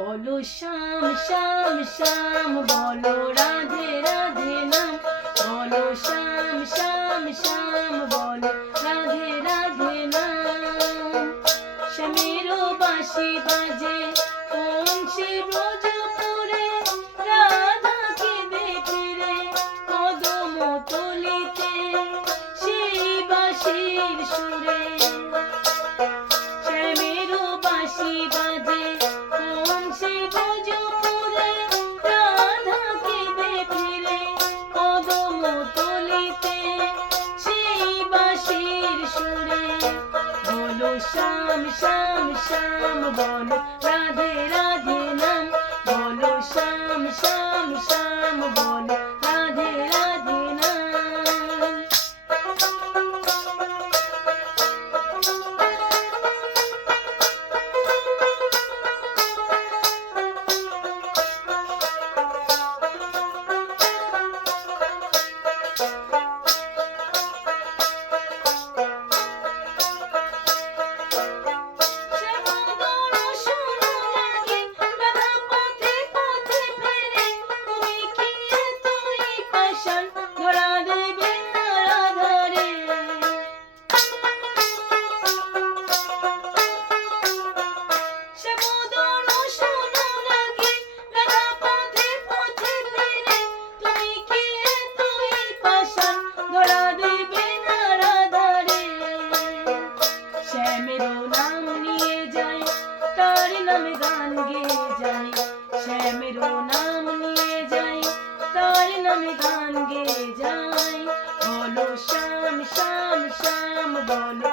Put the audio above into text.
বলো শ্যাম শ্যাম শ্যাম, বলো রাধে রাধে নাম। বলো শ্যাম শ্যাম শ্যাম, বলো রাধে রাধে নাম। শ্যামেরও বাঁশি বাজে কোন সে ব্রজপুরে, রাধা কেঁদে ফিরে কদম তলিতে সেই বাঁশির সুরে। শ্যামেরও বাঁশি বাজে কোন সে ব্রজপুরে, রাধা কেঁদে ফিরে কদম তলিতে সেই বাঁশির সুরে। বলো শ্যাম শ্যাম শ্যাম, বলো রাধে রাধে নাম। বলো শ্যাম শ্যাম শ্যাম, বলো রাধে রাধে নাম। শ্যামেরও নাম নিয়ে যাই, তার নামে গান গেয়ে যাই। শ্যামেরও নাম নিয়ে যাই, তার নামে গান গেয়ে যাই। বলো শ্যাম শ্যাম শ্যাম, বলো